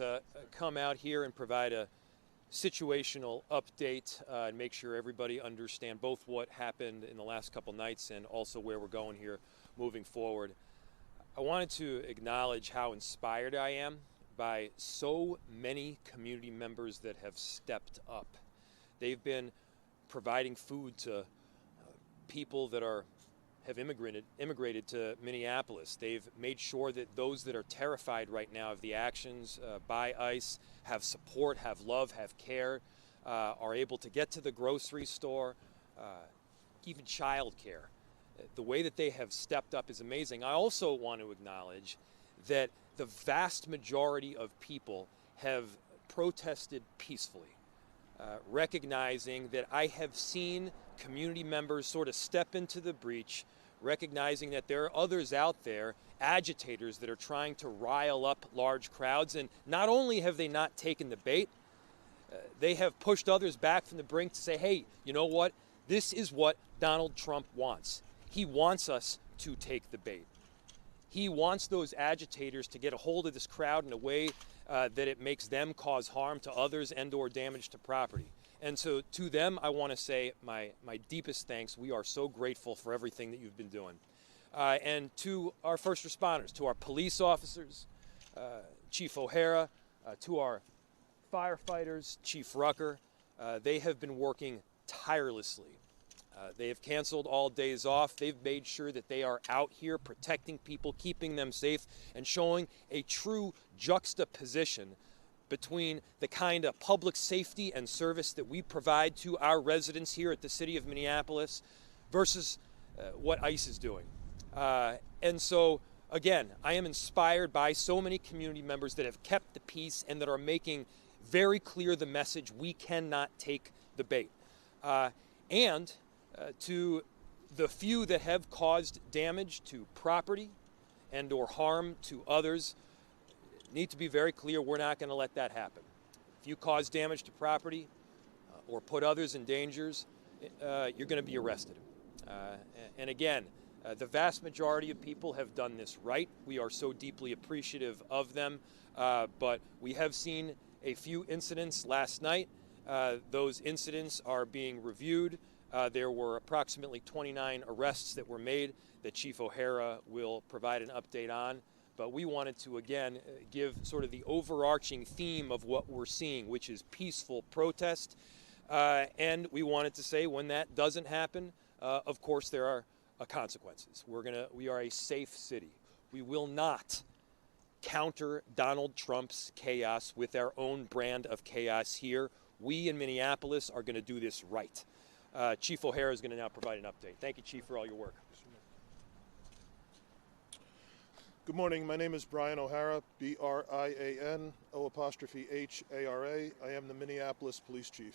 to come out here and provide a situational update and make sure everybody understand both what happened in the last couple nights and also where we're going here moving forward. I wanted to acknowledge how inspired I am by so many community members that have stepped up. They've been providing food to people that have immigrated to Minneapolis. They've made sure that those that are terrified right now of the actions by ICE have support, have love, have care, are able to get to the grocery store, even childcare. The way that they have stepped up is amazing. I also want to acknowledge that the vast majority of people have protested peacefully, recognizing that I have seen community members sort of step into the breach, recognizing that there are others out there, agitators, that are trying to rile up large crowds. And not only have they not taken the bait, they have pushed others back from the brink to say, hey, you know what? This is what Donald Trump wants. He wants us to take the bait. He wants those agitators to get a hold of this crowd in a way that it makes them cause harm to others and or damage to property. And so to them, I want to say my deepest thanks. We are so grateful for everything that you've been doing. And to our first responders, to our police officers, Chief O'Hara, to our firefighters, Chief Rucker, they have been working tirelessly. They have canceled all days off. They've made sure that they are out here protecting people, keeping them safe, and showing a true juxtaposition between the kind of public safety and service that we provide to our residents here at the city of Minneapolis versus what ICE is doing. And so, again, I am inspired by so many community members that have kept the peace and that are making very clear the message: we cannot take the bait. And to the few that have caused damage to property and or harm to others, need to be very clear, we're not going to let that happen. If you cause damage to property or put others in dangers, you're going to be arrested. And again, the vast majority of people have done this right. We are so deeply appreciative of them, but we have seen a few incidents last night. Those incidents are being reviewed. There were approximately 29 arrests that were made that Chief O'Hara will provide an update on. But we wanted to, again, give sort of the overarching theme of what we're seeing, which is peaceful protest. And we wanted to say when that doesn't happen, of course, there are consequences. We are a safe city. We will not counter Donald Trump's chaos with our own brand of chaos here. We in Minneapolis are going to do this right. Chief O'Hara is going to now provide an update. Thank you, Chief, for all your work. Good morning. My name is Brian O'Hara, BRIANO''HARA. I am the Minneapolis Police Chief.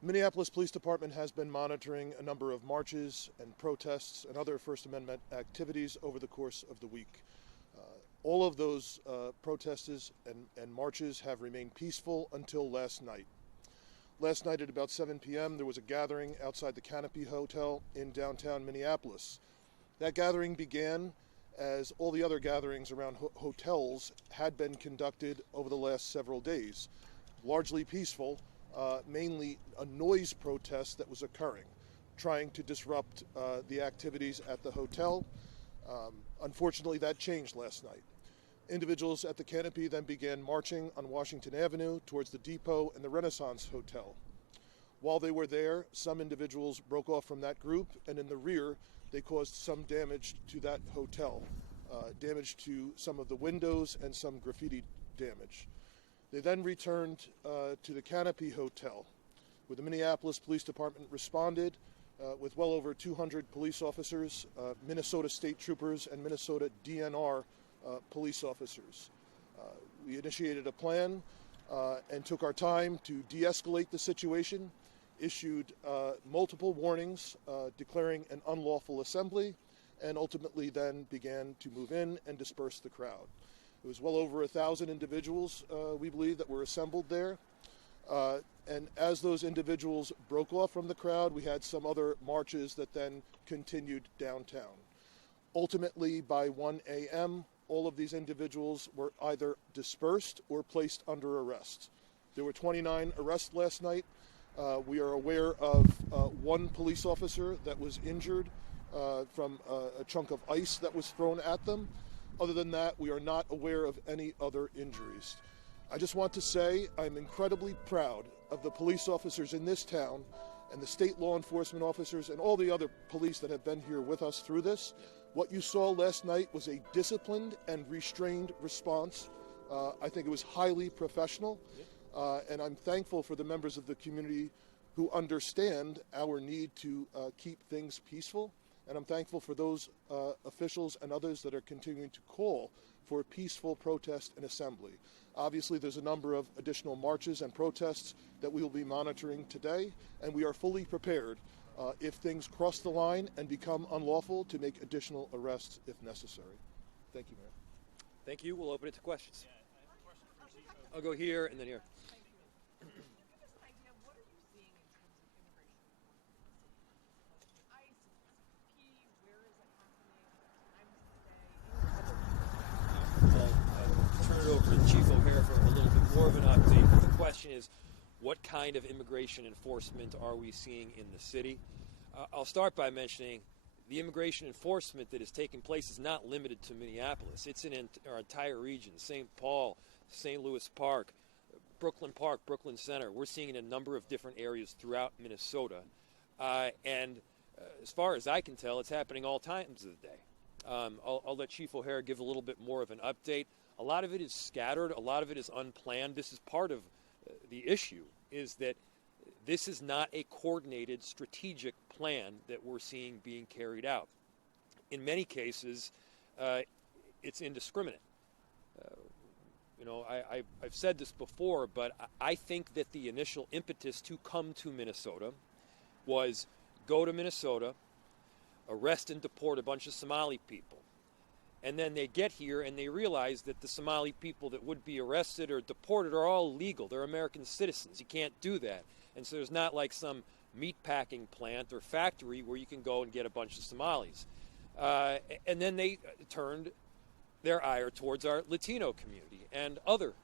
The Minneapolis Police Department has been monitoring a number of marches and protests and other First Amendment activities over the course of the week. All of those protests and marches have remained peaceful until last night. Last night at about 7 p.m., there was a gathering outside the Canopy Hotel in downtown Minneapolis. That gathering began as all the other gatherings around hotels had been conducted over the last several days. Largely peaceful, mainly a noise protest that was occurring, trying to disrupt the activities at the hotel. Unfortunately, that changed last night. Individuals at the Canopy then began marching on Washington Avenue towards the Depot and the Renaissance Hotel. While they were there, some individuals broke off from that group, and in the rear, they caused some damage to that hotel, damage to some of the windows and some graffiti damage. They then returned to the Canopy Hotel, where the Minneapolis Police Department responded with well over 200 police officers, Minnesota State Troopers, and Minnesota DNR police officers. We initiated a plan and took our time to de-escalate the situation, issued multiple warnings declaring an unlawful assembly, and ultimately then began to move in and disperse the crowd. It was well over 1,000 individuals, we believe, that were assembled there. And as those individuals broke off from the crowd, we had some other marches that then continued downtown. Ultimately, by 1 a.m., all of these individuals were either dispersed or placed under arrest. There were 29 arrests last night. We are aware of one police officer that was injured from a chunk of ice that was thrown at them. Other than that, we are not aware of any other injuries. I just want to say I'm incredibly proud of the police officers in this town and the state law enforcement officers and all the other police that have been here with us through this. What you saw last night was a disciplined and restrained response. I think it was highly professional, and I'm thankful for the members of the community who understand our need to keep things peaceful, and I'm thankful for those officials and others that are continuing to call for peaceful protest and assembly. Obviously, there's a number of additional marches and protests that we will be monitoring today, and we are fully prepared if things cross the line and become unlawful to make additional arrests if necessary. Thank you, Mayor. Thank you. We'll open it to questions. I'll go here and then here. More of an update. The question is, what kind of immigration enforcement are we seeing in the city? I'll start by mentioning the immigration enforcement that is taking place is not limited to Minneapolis. It's in our entire region, St. Paul, St. Louis Park, Brooklyn Center. We're seeing it in a number of different areas throughout Minnesota. And as far as I can tell, it's happening all times of the day. I'll let Chief O'Hara give a little bit more of an update. A lot of it is scattered. A lot of it is unplanned. This is part of the issue, is that this is not a coordinated strategic plan that we're seeing being carried out. In many cases, it's indiscriminate. I've said this before, but I think that the initial impetus to come to Minnesota was go to Minnesota, arrest and deport a bunch of Somali people. And then they get here and they realize that the Somali people that would be arrested or deported are all legal. They're American citizens. You can't do that. And so there's not like some meatpacking plant or factory where you can go and get a bunch of Somalis. And then they turned their ire towards our Latino community and other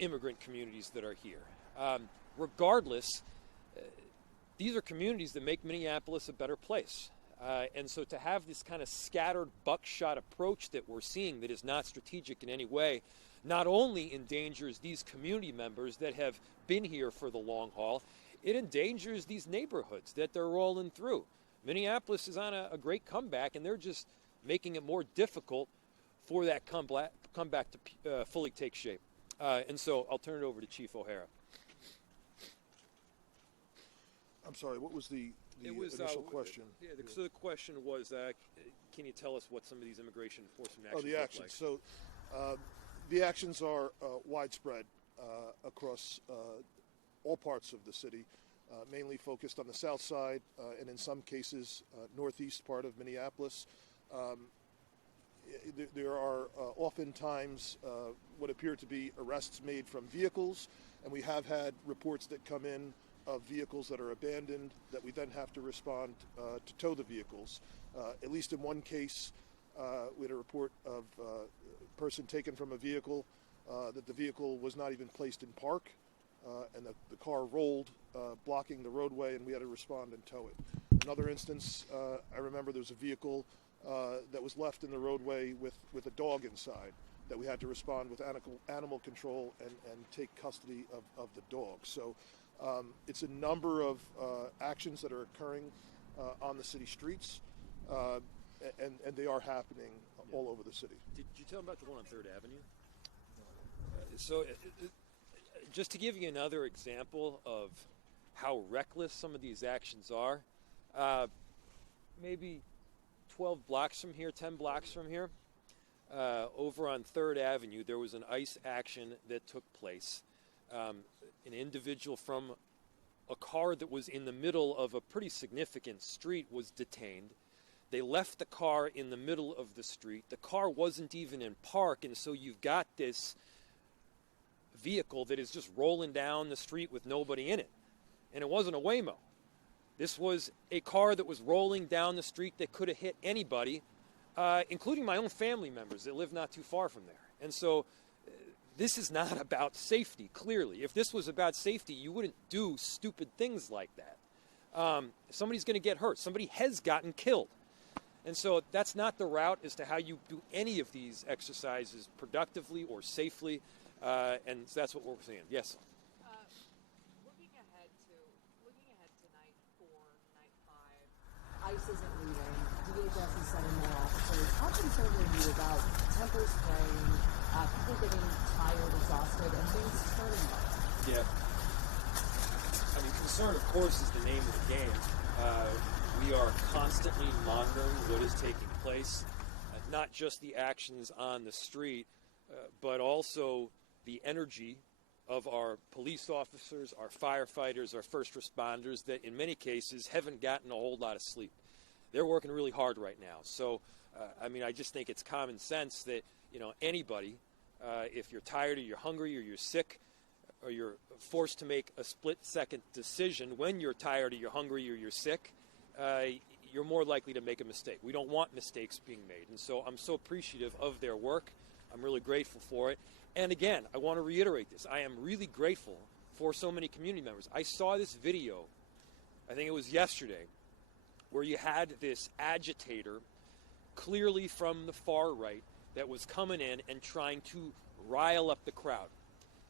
immigrant communities that are here. Regardless, these are communities that make Minneapolis a better place. And so to have this kind of scattered buckshot approach that we're seeing that is not strategic in any way, not only endangers these community members that have been here for the long haul, it endangers these neighborhoods that they're rolling through. Minneapolis is on a great comeback, and they're just making it more difficult for that comeback to fully take shape. And so I'll turn it over to Chief O'Hara. I'm sorry, what was the initial question? So the question was, can you tell us what some of these immigration enforcement actions the actions. Look like? So the actions are widespread across all parts of the city, mainly focused on the south side and in some cases northeast part of Minneapolis. There are oftentimes what appear to be arrests made from vehicles, and we have had reports that come in of vehicles that are abandoned that we then have to respond to tow the vehicles. At least in one case, we had a report of a person taken from a vehicle that the vehicle was not even placed in park, and the car rolled, blocking the roadway, and we had to respond and tow it. Another instance, I remember there was a vehicle that was left in the roadway with a dog inside that we had to respond with animal control and take custody of the dog. So it's a number of actions that are occurring on the city streets, and they are happening all over the city. Did you tell them about the one on 3rd Avenue? So just to give you another example of how reckless some of these actions are, maybe 12 blocks from here, 10 blocks from here, over on 3rd Avenue, there was an ICE action that took place. An individual from a car that was in the middle of a pretty significant street was detained. They left the car in the middle of the street. The car wasn't even in park, and so you've got this vehicle that is just rolling down the street with nobody in it. And it wasn't a Waymo. This was a car that was rolling down the street that could have hit anybody including my own family members that live not too far from there. And so this is not about safety, clearly. If this was about safety, you wouldn't do stupid things like that. Somebody's going to get hurt. Somebody has gotten killed. And so that's not the route as to how you do any of these exercises productively or safely. And so that's what we're saying. Yes? Looking ahead tonight for night 5, ICE isn't leaving. DHS is sending more officers. How concerned are you about tempers fraying, people getting tired, exhausted, and things turning on? Yeah. I mean, concern, of course, is the name of the game. We are constantly monitoring what is taking place, not just the actions on the street, but also the energy of our police officers, our firefighters, our first responders that in many cases haven't gotten a whole lot of sleep. They're working really hard right now. So, I mean, I just think it's common sense that, anybody, if you're tired or you're hungry or you're sick or you're forced to make a split-second decision when you're tired or you're hungry or you're sick, you're more likely to make a mistake. We don't want mistakes being made. And so I'm so appreciative of their work. I'm really grateful for it. And again, I want to reiterate this. I am really grateful for so many community members. I saw this video, I think it was yesterday, where you had this agitator, clearly from the far right, that was coming in and trying to rile up the crowd.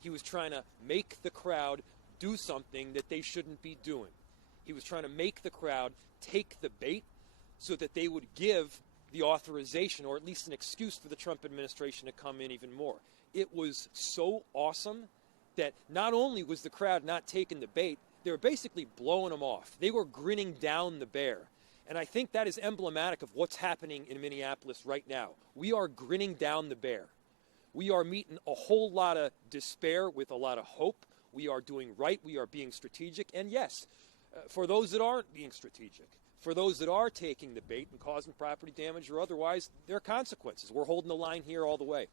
He was trying to make the crowd do something that they shouldn't be doing. He was trying to make the crowd take the bait so that they would give the authorization, or at least an excuse for the Trump administration to come in even more. It was so awesome that not only was the crowd not taking the bait, they were basically blowing them off. They were grinning down the bear. And I think that is emblematic of what's happening in Minneapolis right now. We are grinning down the bear. We are meeting a whole lot of despair with a lot of hope. We are doing right. We are being strategic. And yes, for those that aren't being strategic, for those that are taking the bait and causing property damage or otherwise, there are consequences. We're holding the line here all the way.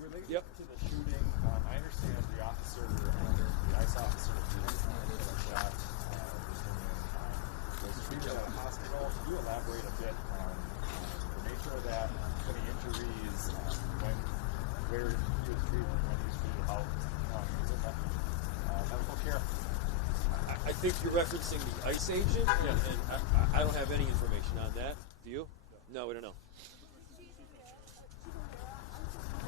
Related to the shooting, I understand the officer, the ICE officer who was shot was treated at a hospital. Can you elaborate a bit on the nature of that, any injuries, where he was treated, when he was treated, how long he was in medical care? I think you're referencing the ICE agent, and I don't have any information on that. Do you? No, we don't know.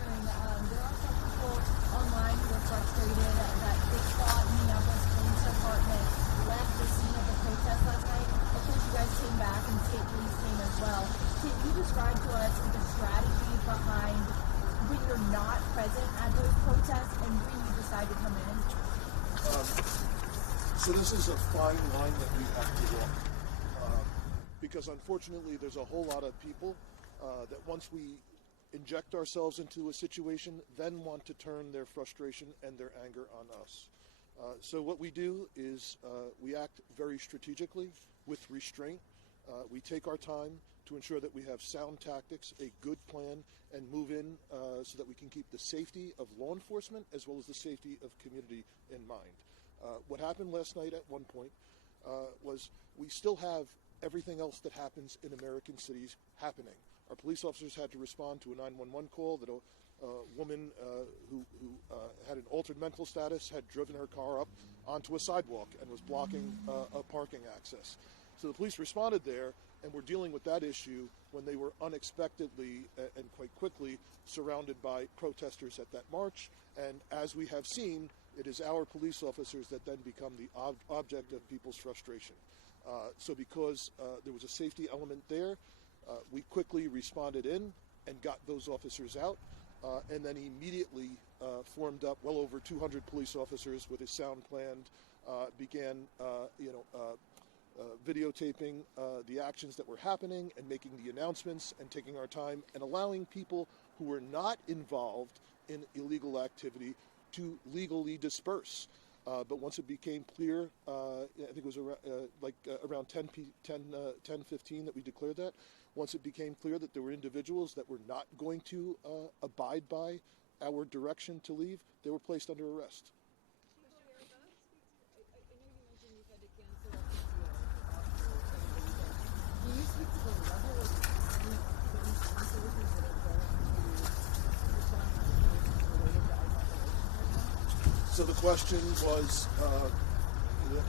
There are some people online who are frustrated that they thought Minneapolis Police Department left the scene of the protest last night. Of course, you guys came back and state police came as well. Can you describe to us the strategy behind when you're not present at those protests and when you decide to come in? So this is a fine line that we have to walk, because unfortunately there's a whole lot of people that once we inject ourselves into a situation, then want to turn their frustration and their anger on us. So what we do is we act very strategically with restraint. We take our time to ensure that we have sound tactics, a good plan, and move in so that we can keep the safety of law enforcement as well as the safety of community in mind. What happened last night at one point was we still have everything else that happens in American cities happening. Our police officers had to respond to a 911 call that a woman who had an altered mental status had driven her car up onto a sidewalk and was blocking a parking access. So the police responded there and were dealing with that issue when they were unexpectedly and quite quickly surrounded by protesters at that march. And as we have seen, it is our police officers that then become the object of people's frustration. So because there was a safety element there, we quickly responded in and got those officers out, and then immediately formed up well over 200 police officers with a sound plan, began videotaping the actions that were happening and making the announcements and taking our time and allowing people who were not involved in illegal activity to legally disperse. But once it became clear, I think it was around 10:15 that we declared that. Once it became clear that there were individuals that were not going to abide by our direction to leave, they were placed under arrest. Can you speak to the level of So the question was,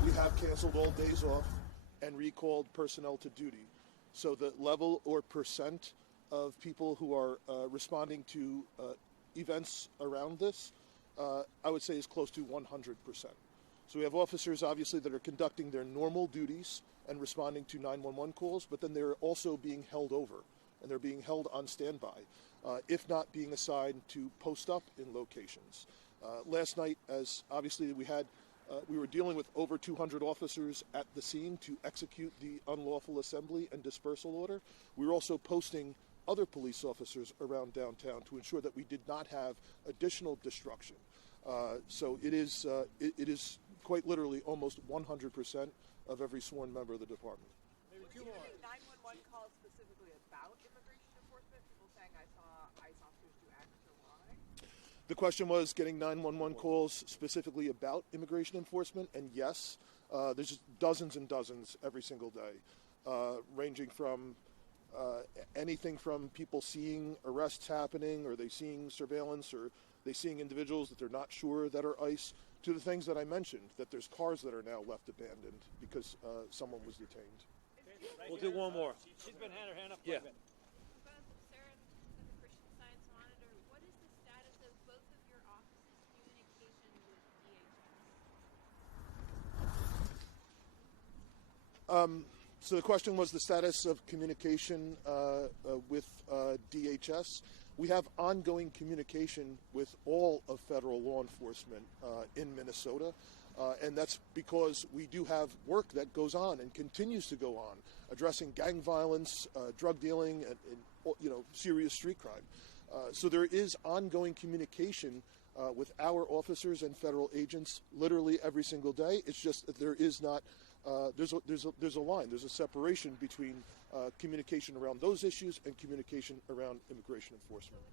we have canceled all days off and recalled personnel to duty. So the level or percent of people who are responding to events around this, I would say is close to 100%. So we have officers, obviously, that are conducting their normal duties and responding to 911 calls, but then they're also being held over, and they're being held on standby, if not being assigned to post up in locations. Last night, as obviously we were dealing with over 200 officers at the scene to execute the unlawful assembly and dispersal order. We were also posting other police officers around downtown to ensure that we did not have additional destruction. So it is quite literally almost 100% of every sworn member of the department. Were you getting 911 calls specifically about immigration enforcement? People saying I saw ICE officers do X or Y? The question was getting 911 calls specifically about immigration enforcement, and yes, there's just dozens and dozens every single day, ranging from anything from people seeing arrests happening, or they seeing surveillance, or they seeing individuals that they're not sure that are ICE, to the things that I mentioned, that there's cars that are now left abandoned because someone was detained. We'll do one more. She's been had her hand up Yeah. quite a bit. Sarah from the Christian Science Monitor. What is the status of both of your offices' communication with DHS? So the question was the status of communication with DHS. We have ongoing communication with all of federal law enforcement in Minnesota, and that's because we do have work that goes on and continues to go on, addressing gang violence, drug dealing, and serious street crime. So there is ongoing communication with our officers and federal agents literally every single day. It's just that there is not. There's a line. There's a separation between communication around those issues and communication around immigration enforcement.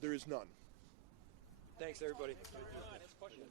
There is none. Thanks, everybody. Next question.